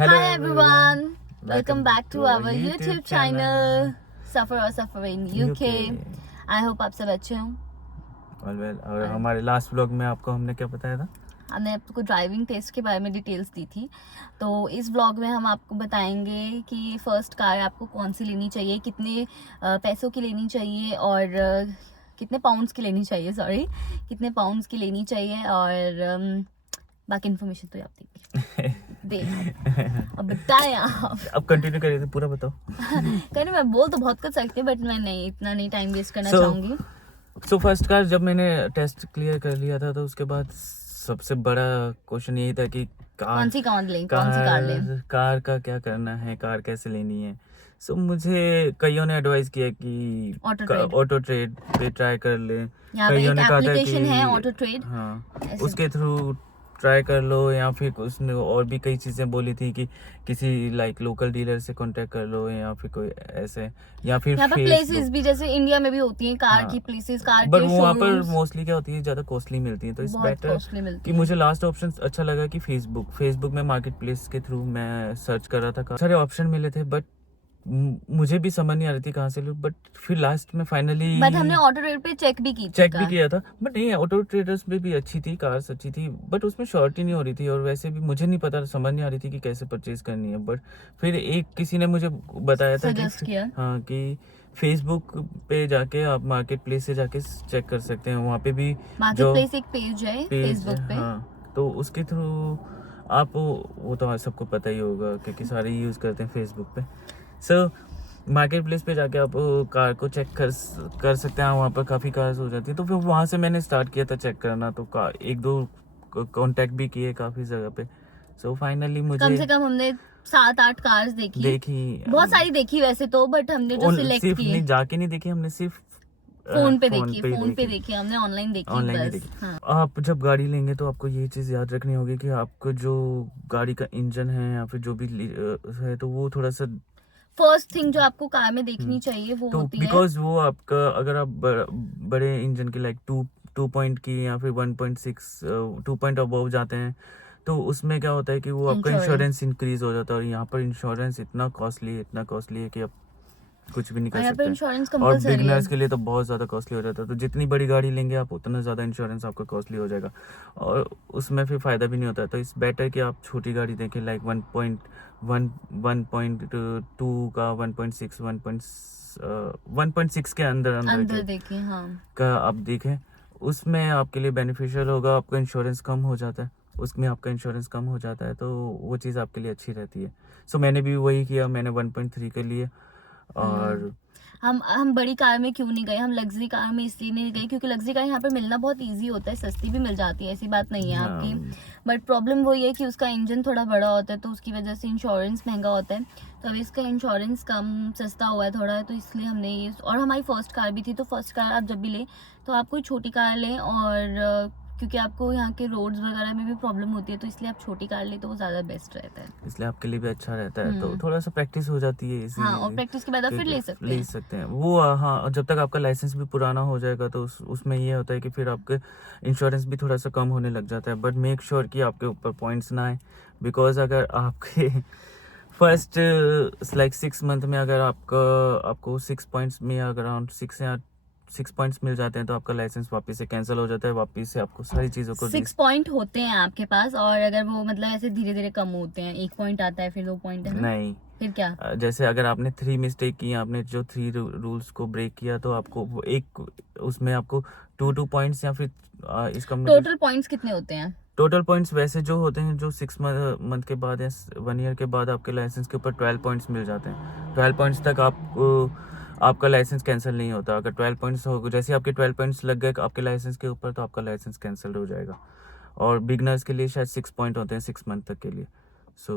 Hello Hi everyone, welcome back to our YouTube YouTube channel. channel Suffer or Suffer in UK. I hope आप सब अच्छे हो। और हमारे लास्ट व्लॉग में आपको हमने क्या बताया था? हमने आपको ड्राइविंग टेस्ट के बारे में डिटेल्स दी थी। तो इस व्लॉग में हम आपको बताएंगे कि फर्स्ट कार आपको कौन सी लेनी चाहिए, कितने पैसों की लेनी चाहिए और कितने पाउंड्स की लेनी चाहिए, कितने पाउंड्स की लेनी चाहिए और बाकी इन्फॉर्मेशन तो आप देंगे अब बताएं आप। अब कंटिन्यू करिए, पूरा बताओ। कहीं मैं बोल तो बहुत कुछ सकती हूँ बट मैं नहीं इतना नहीं टाइम वेस्ट करना चाहूंगी। सो फर्स्ट कार जब मैंने टेस्ट क्लियर कर लिया था तो उसके बाद सबसे बड़ा क्वेश्चन यही था कि कौन सी कार लें, कार का क्या करना है, कार कैसे लेनी है। सो मुझे कईयों ने एडवाइस किया कि ऑटो ट्रेड पे ट्राई कर ले। कईयों ने कहा था कि ऑटो ट्रेड, हाँ उसके थ्रू ट्राई कर लो, या फिर उसने और भी कई चीज़ें बोली थी कि किसी लोकल डीलर से कांटेक्ट कर लो, या फिर कोई ऐसे, या फिर यहाँ पर प्लेसेस भी जैसे इंडिया में भी होती हैं कार की प्लेसेस, कार के बट वहाँ पर मोस्टली क्या होती है, ज़्यादा कॉस्टली मिलती है। तो इस बेटर कि मुझे लास्ट ऑप्शन अच्छा लगा कि फेसबुक में मार्केट प्लेस के थ्रू मैं सर्च कर रहा था, सारे ऑप्शन मिले थे बट मुझे भी समझ नहीं आ रही थी कहाँ से लूँ। बट फिर लास्ट में फाइनली बट हमने ऑटो ट्रेड पे चेक भी किया था। बट नहीं, ऑटो ट्रेडर्स में भी अच्छी थी, कार्स अच्छी थी, बट उसमें शॉर्ट ही नहीं हो रही थी। और वैसे भी मुझे नहीं पता, समझ नहीं आ रही थी कि कैसे परचेज करनी है। बट फिर किसी ने मुझे बताया था कि फेसबुक पे जाके आप मार्केट प्लेस से जाके चेक कर सकते हैं। वहाँ पे भी मार्केट प्लेस एक पेज है फेसबुक पे, हाँ, तो उसके थ्रू आप वो तो सबको पता ही होगा क्योंकि सारे यूज़ करते हैं फेसबुक पे। सो मार्केट प्लेस पे जाके आप कार को चेक कर सकते हैं। वहाँ पर काफ़ी कार्स हो जाती है। तो फिर वहाँ से मैंने स्टार्ट किया था चेक करना। तो एक दो कांटेक्ट भी किए काफ़ी जगह पे। सो फाइनली मुझे कम से कम हमने 7-8 कार्स देखी, बहुत सारी देखी वैसे तो, बट हमने जो सिलेक्ट की नहीं जाके नहीं देखी, हमने सिर्फ फोन पे देखी, हमने ऑनलाइन देखी। हाँ। आप जब गाड़ी लेंगे तो आपको ये चीज़ याद रखनी होगी कि आपको जो गाड़ी का इंजन है या फिर जो भी है, तो वो थोड़ा सा फर्स्ट थिंग जो आपको कार में देखनी चाहिए वो होती है, बिकॉज वो आपका अगर आप बड़े इंजन की 2 पॉइंट की या फिर 1.6 2 पॉइंट अबव जाते हैं, तो उसमें क्या होता है कि वो आपका इंश्योरेंस इंक्रीज हो जाता है। और यहाँ पर इंश्योरेंस इतना कॉस्टली है कि आप कुछ भी नहीं कर सकते। और बिगनर्स के लिए तो बहुत ज़्यादा कॉस्टली हो जाता है। तो जितनी बड़ी गाड़ी लेंगे आप, उतना ज़्यादा इंश्योरेंस आपका कॉस्टली हो जाएगा और उसमें फिर फ़ायदा भी नहीं होता है। तो इस बेटर कि आप छोटी गाड़ी देखें, 1.2 का 1.6 के अंदर देखें, हाँ, का आप देखें। उसमें आपके लिए बेनिफिशियल होगा, आपका इंश्योरेंस कम हो जाता है, उसमें आपका इंश्योरेंस कम हो जाता है, तो वो चीज़ आपके लिए अच्छी रहती है। सो मैंने भी वही किया, मैंने 1.3 के लिए। और हम बड़ी कार में क्यों नहीं गए, हम लग्जरी कार में इसलिए नहीं गए क्योंकि लग्जरी कार यहाँ पर मिलना बहुत इजी होता है, सस्ती भी मिल जाती है, ऐसी बात नहीं है आपकी। बट प्रॉब्लम वही है कि उसका इंजन थोड़ा बड़ा होता है, तो उसकी वजह से इंश्योरेंस महंगा होता है। तो अब इसका इंश्योरेंस कम सस्ता हुआ है थोड़ा, तो इसलिए हमने ये, और हमारी फर्स्ट कार भी थी। तो फर्स्ट कार आप जब भी लें तो आप कोई छोटी कार लें, और क्योंकि आपको यहाँ के रोड्स वगैरह में भी प्रॉब्लम होती है, तो इसलिए आप छोटी कार ले तो वो ज़्यादा बेस्ट रहता है, इसलिए आपके लिए भी अच्छा रहता है। तो थोड़ा सा प्रैक्टिस हो जाती है इसी, हाँ, और प्रैक्टिस के बाद आप फिर ले सकते हैं वो। हाँ, जब तक आपका लाइसेंस भी पुराना हो जाएगा तो उसमें ये होता है कि फिर आपके इंश्योरेंस भी थोड़ा सा कम होने लग जाता है। बट मेक श्योर कि आपके ऊपर पॉइंट्स ना आए, बिकॉज अगर आपके फर्स्ट 6 मंथ में अगर आपको 6 पॉइंट्स में अराउंड 6 पॉइंट्स मिल जाते हैं, तो आपका लाइसेंस वापस से कैंसिल हो जाता है। वापस से आपको सारी चीज़ों को 6 पॉइंट होते हैं आपके पास, और अगर वो मतलब ऐसे धीरे धीरे कम होते हैं, 1 पॉइंट आता है, फिर 2 पॉइंट है ना? नहीं, फिर क्या? जैसे अगर आपने 3 मिस्टेक की, आपने जो 3 रूल्स को ब्रेक किया, तो आपको उसमें आपको 2 पॉइंट्स, या फिर इसका टोटल पॉइंट्स कितने होते हैं? टोटल पॉइंट्स वैसे जो होते हैं, जो 6 मंथ के बाद या 1 ईयर के बाद आपके लाइसेंस के ऊपर 12 पॉइंट्स मिल जाते हैं। 12 पॉइंट्स तक आपका लाइसेंस कैंसिल नहीं होता। अगर 12 पॉइंट्स हो, जैसे आपके 12 पॉइंट्स लग गए आपके लाइसेंस के ऊपर, तो आपका लाइसेंस कैंसिल हो जाएगा। और बिगनर्स के लिए शायद 6 पॉइंट होते हैं 6 मंथ तक के लिए। सो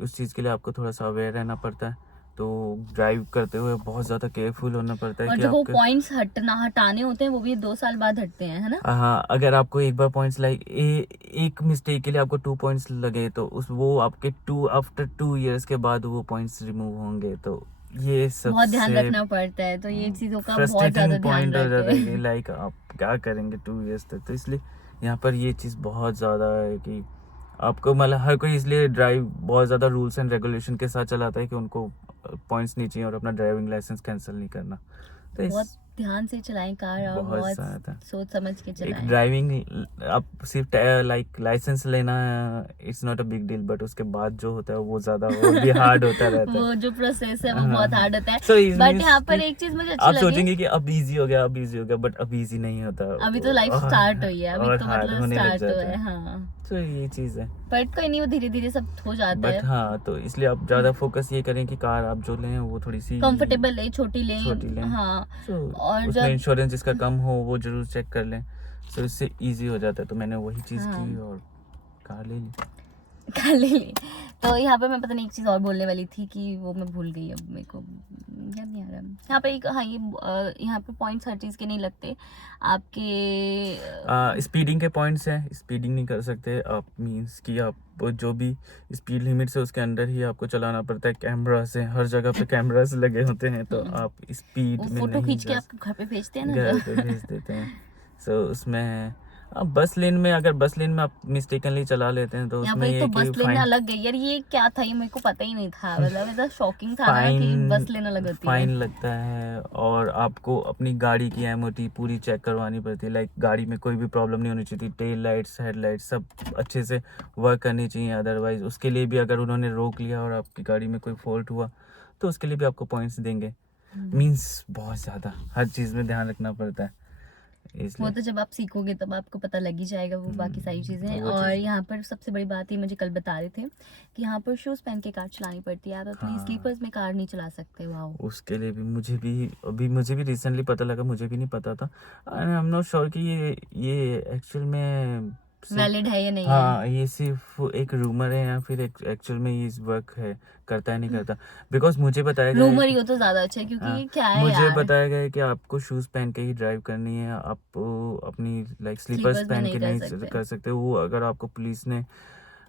उस चीज़ के लिए आपको थोड़ा सा अवेयर रहना पड़ता है। तो ड्राइव करते हुए बहुत ज़्यादा केयरफुल होना पड़ता है। और कि जो वो पॉइंट्स हटाने होते हैं वो भी 2 साल बाद हटते हैं, है ना? हाँ, अगर आपको एक बार पॉइंट्स एक मिस्टेक के लिए आपको 2 पॉइंट्स लगे, तो वो आपके आफ्टर 2 इयर्स के बाद वो पॉइंट्स रिमूव होंगे। तो ये सब बहुत ध्यान रखना पड़ता है, तो ये चीज़ों का बहुत ज़्यादा ध्यान रखते हैं कि आप क्या करेंगे 2 इयर्स तक। तो इसलिए यहाँ पर ये चीज़ बहुत ज़्यादा है कि आपको मतलब हर कोई इसलिए ड्राइव बहुत ज़्यादा रूल्स एंड रेगुलेशन के साथ चलाता है कि उनको पॉइंट्स नहीं चाहिए और अपना ड्राइविंग लाइसेंस कैंसिल नहीं करना। तो बहुत इस ध्यान से चलाएं कार और बहुत बहुत ज़्यादा सोच समझ के एक चलाएं। ड्राइविंग आप सिर्फ लाइक लाइसेंस लेना it's not a big deal, but उसके बाद जो होता है वो ज़्यादा और भी हार्ड होता रहता है। वो जो प्रोसेस है वो हाँ, बहुत हाँ। हार्ड होता है। So it बट means यहाँ पर कि एक चीज मुझे अच्छी आप लगी, सोचेंगे कि अब इजी हो गया, अब इजी हो गया, बट अब इजी नहीं होता, अभी तो लाइफ स्टार्ट हुई है, अभी और तो हार्ड मतलब होने लग स्टार्ट हुआ जाता है। है। हाँ, तो ये चीज़ है। बट कोई नहीं, वो धीरे धीरे सब हो जाता बट है। हाँ, तो इसलिए आप ज़्यादा फोकस ये करें कि कार आप जो लें वो थोड़ी सी कंफर्टेबल है, छोटी छोटी लें। लें। हाँ, तो और उसमें जब इंश्योरेंस जिसका कम हो वो जरूर चेक कर लें, तो इससे इजी हो जाता है। तो मैंने वही चीज़ हाँ की और कार ले ली। कर ली। तो यहाँ पे मैं पता नहीं एक चीज़ और बोलने वाली थी कि वो मैं भूल गई, अब मेरे को याद नहीं आ रहा। यहाँ पे एक, हाँ, ये यहाँ पे पॉइंट्स हर चीज़ के नहीं लगते आपके। स्पीडिंग के पॉइंट्स हैं, स्पीडिंग नहीं कर सकते आप, मींस कि आप जो भी स्पीड लिमिट से उसके अंदर ही आपको चलाना पड़ता है। कैमरा से हर जगह पे कैमरास लगे होते हैं, तो आप स्पीड वो में फोटो नहीं खींच के जा आपको घर पे भेजते हैं ना घर जो। पे भेज देते हैं। सो उसमें अब बस लेन में, अगर बस लेन में आप मिस्टेकनली चला लेते हैं तो यहाँ उसमें पर ये तो है कि बस लेना फाइन अलग गई यार, ये क्या था, ये मेरे को पता ही नहीं था। मतलब ऐसा शॉकिंग था ना कि बस लेना अलग होती है। फाइन लगता है, और आपको अपनी गाड़ी की एमओटी पूरी चेक करवानी पड़ती है। लाइक गाड़ी में कोई भी प्रॉब्लम नहीं होनी चाहिए, टेल लाइट्स, हेडलाइट्स सब अच्छे से वर्क करनी चाहिए। अदरवाइज उसके लिए भी अगर उन्होंने रोक लिया और आपकी गाड़ी में कोई फॉल्ट हुआ तो उसके लिए भी आपको पॉइंट्स देंगे। मीन्स बहुत ज़्यादा हर चीज़ में ध्यान रखना पड़ता है, वो इसलिए तो जब आप सीखोगे तब आपको पता लग ही जाएगा वो बाकी सारी चीज़ें। वो और चीज़। यहाँ पर सबसे बड़ी बात ये मुझे कल बता रहे थे कि यहाँ पर शूज़ पहन के कार चलानी पड़ती है, आप अपनी हाँ। स्लीपर्स में कार नहीं चला सकते। वाओ, उसके लिए भी मुझे भी रिसेंटली पता लगा, मुझे भी नहीं पता था। आई एम नॉट श्योर कि ये एक्चुअल में वैलिड है या नहीं है। हाँ, ये सिर्फ एक रूमर है या फिर एक्चुअल में ये वर्क है, करता है नहीं करता। बिकॉज मुझे बताया गया रूमर ही हो तो ज़्यादा अच्छा है, क्योंकि हाँ, ये क्या है मुझे यार, बताया गया है कि आपको शूज़ पहन के ही ड्राइव करनी है। आप अपनी लाइक स्लीपर्स स्लीपर्स में पहन नहीं के कर नहीं सकते। कर सकते। वो अगर आपको पुलिस ने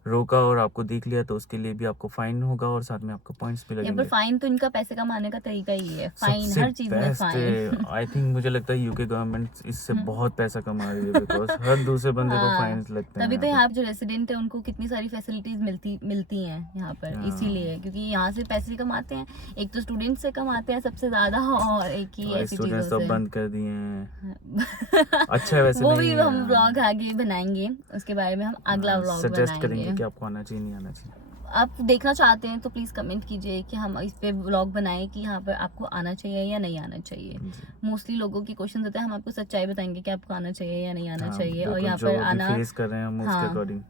रोका और आपको देख लिया तो उसके लिए भी आपको फाइन होगा और साथ में आपको पॉइंट्स भी यहाँ पर लगेंगे। फाइन तो इनका पैसे कमाने का तरीका ही है, फाइन, सबसे हर चीज़ में बेस्ट फाइन। आई थिंक, मुझे लगता है यूके गवर्नमेंट इससे बहुत पैसा कमा रही है, बिकॉज हर दूसरे बंदे को हाँ, फाइन्स लगते हैं तभी तो यहाँ यहाँ जो रेसिडेंट है उनको कितनी सारी फैसिलिटीज मिलती हैं यहाँ पर, हाँ। इसीलिए क्योंकि यहाँ से पैसे कमाते हैं। एक तो स्टूडेंट से कमाते हैं सबसे ज्यादा, और एक ही पे ऐसी स्टूडेंट्स तो चीजों से। बंद कर दिए हैं। अच्छा है वैसे, वो नहीं भी हम व्लॉग आगे बनाएंगे, उसके बारे में हम अगला व्लॉग सजेस्ट करेंगे बनाएंगे। कि आपको आना चाहिए नहीं आना चाहिए। आप देखना चाहते हैं तो प्लीज कमेंट कीजिए कि हम इस पे व्लॉग बनाएं कि यहाँ पर आपको आना चाहिए या नहीं आना चाहिए। मोस्टली लोगों के क्वेश्चन होते हैं, हम आपको सच्चाई बताएंगे कि आपको आना चाहिए या नहीं आना चाहिए। और यहाँ पर आना फेस कर रहे हैं हम उसके अकॉर्डिंग।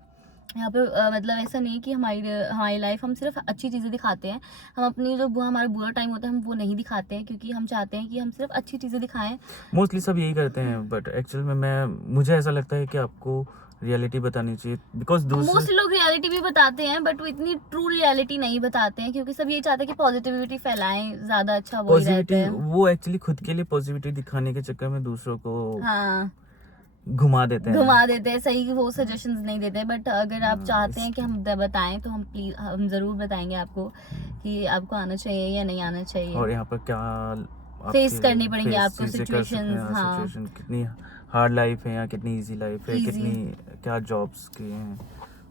यहाँ पे मतलब ऐसा नहीं कि हमारी लाइफ हम सिर्फ अच्छी चीज़ें दिखाते हैं, हम अपनी जो हमारा बुरा टाइम होता है हम वो नहीं दिखाते हैं, क्योंकि हम चाहते हैं कि हम सिर्फ अच्छी चीज़ें दिखाएं। मोस्टली सब यही करते हैं, बट एक्चुअल में मुझे ऐसा लगता है कि आपको रियलिटी बतानी चाहिए, बिकॉज मोस्टली लोग रियलिटी भी बताते हैं बट वो इतनी ट्रू रियलिटी नहीं बताते हैं, क्योंकि सब ये चाहते हैं कि पॉजिटिविटी फैलाएं, ज़्यादा अच्छा वो ही रहता पॉजिटिविटी, है। वो एक्चुअली खुद के लिए पॉजिटिविटी दिखाने के चक्कर में दूसरों को हाँ, घुमा देते हैं, सही वो सजेशंस नहीं देते। बट अगर आप चाहते हैं कि हम बताएं तो हम ज़रूर बताएंगे आपको कि आपको आना चाहिए या नहीं आना चाहिए, और यहाँ पर क्या फेस करनी पड़ेंगे आपको सिचुएशंस। हाँ, सिचुएशन कितनी हार्ड लाइफ है या कितनी इजी लाइफ है, Easy। कितनी क्या जॉब्स की हैं,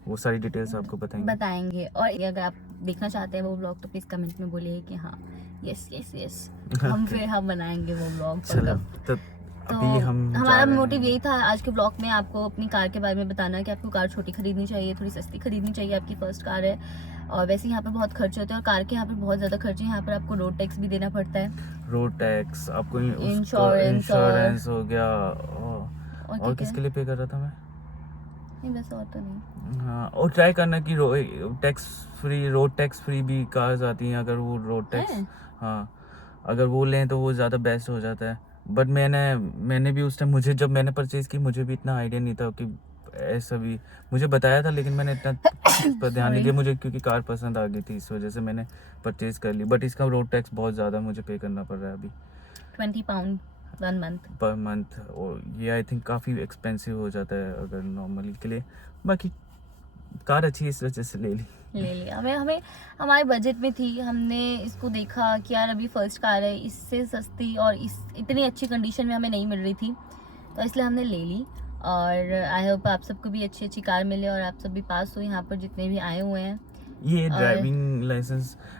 वो सारी डिटेल्स आपको बताएंगे। और अगर आप देखना चाहते हैं वो व्लॉग तो प्लीज कमेंट में बोलिए कि हाँ, यस यस यस, हम बनाएंगे वो व्लॉग। चलो तो अभी हम हमारा मोटिव यही था आज के ब्लॉग में, आपको अपनी कार के बारे में बताना कि आपको कार छोटी खरीदनी चाहिए, थोड़ी सस्ती खरीदनी चाहिए, आपकी फर्स्ट कार है। और वैसे यहाँ पे बहुत खर्चे होते हैं, और कार के यहाँ पे बहुत ज़्यादा खर्चे हैं। यहाँ पर आपको रोड टैक्स भी देना पड़ता है, रोड टैक्स, आपको इंश्योरेंस हो गया, और किसके लिए पे कर रहा था मैं? नहीं, बस और तो नहीं। हाँ, और ट्राई करना कि रोड टैक्स फ्री भी कार्स आती हैं, अगर वो रोड टैक्स, हाँ, अगर वो लें तो वो ज़्यादा बेस्ट हो जाता है। बट मैंने भी उस टाइम, जब मैंने परचेज़ की मुझे भी इतना आइडिया नहीं था कि ऐसा भी मुझे बताया था, लेकिन मैंने इतना इस पर ध्यान नहीं दिया, मुझे क्योंकि कार पसंद आ गई थी, इस वजह से मैंने परचेज़ कर ली। बट इसका रोड टैक्स बहुत ज़्यादा मुझे पे करना पड़ रहा है अभी, £20 1 मंथ पर मंथ, और ये आई थिंक काफ़ी एक्सपेंसिव हो जाता है अगर नॉर्मली के लिए। बाकी कार अच्छी इस वजह से ले ली। हमें हमारे बजट में थी, हमने इसको देखा कि यार अभी फर्स्ट कार है, इससे सस्ती और इतनी अच्छी कंडीशन में हमें नहीं मिल रही थी, तो इसलिए हमने ले ली। और आई होप आप सबको भी अच्छी अच्छी कार मिले और आप सब भी पास हो यहाँ पर जितने भी आए हुए हैं। ये और-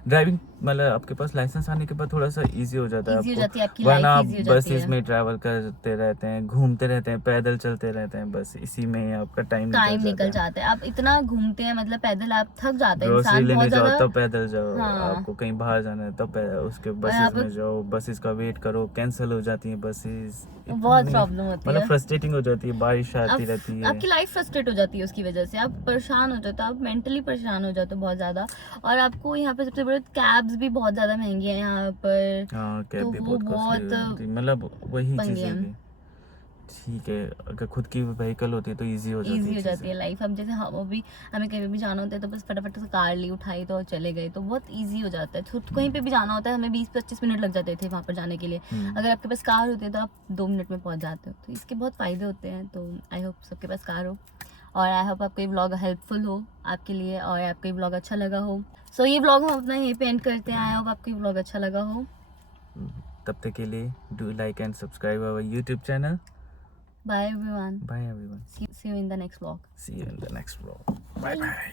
ड्राइविंग मतलब आपके पास लाइसेंस आने के बाद थोड़ा सा इजी हो जाता है इजी हो आपको, जाती है आपकी वरना लाइफ, आप इजी हो जाती बसेस है, में ट्रैवल करते रहते हैं, घूमते रहते हैं, पैदल चलते रहते हैं, बस इसी में ही आपका टाइम निकल जाता है। आप इतना घूमते हैं मतलब पैदल आप थक जाते हैं ग्रोसरी इंसान लेने बहुत जाओ ज्यादा। तब पैदल जाओ, हाँ, आपको कहीं बाहर जाना है तब उसके और यहाँ बसेस पर में जाओ, बसेस का वेट करो, कैंसिल हो जाती है बसेस, बहुत प्रॉब्लम होती मतलब है। फ्रस्ट्रेटिंग हो जाती है, बारिश आती आप, रहती है। आपकी लाइफ फ्रस्ट्रेट हो जाती है उसकी वजह से, आप परेशान हो जाते हो, आप मेंटली परेशान हो जाते हो बहुत ज्यादा। और आपको यहाँ पे सबसे बड़ी कैब्स भी बहुत ज्यादा महंगी है यहाँ पर, हाँ, कैब तो भी वो बहुत कॉस्टली बहुत होती है, मतलब वही महंगी चीज़ है है। कि ठीक है, अगर खुद की व्हीकल होती है तो इजी हो जाती ईजी है हो जाती चीज़ें। है लाइफ। हम जैसे हम अभी हमें कहीं पे भी जाना होता है तो बस फटाफट से कार ली, उठाई तो चले गए, तो बहुत ईजी हो जाता है। तो कहीं पे भी जाना होता है हमें 20-25 मिनट लग जाते थे वहाँ पर जाने के लिए, अगर आपके पास कार होती है तो आप 2 मिनट में पहुँच जाते हो। तो इसके बहुत फ़ायदे होते हैं। तो आई होप सबके पास कार हो, और आई होप आपको ये व्लॉग हेल्पफुल हो आपके लिए, और आपको ये व्लॉग अच्छा लगा हो। सो ये व्लॉग हम अपना यहीं पे एंड करते हैं। आई होप आपको ये व्लॉग अच्छा लगा हो। तब तक के लिए do like and subscribe our YouTube channel. Bye everyone, bye everyone, see you in the next vlog. See you in the next vlog, bye bye.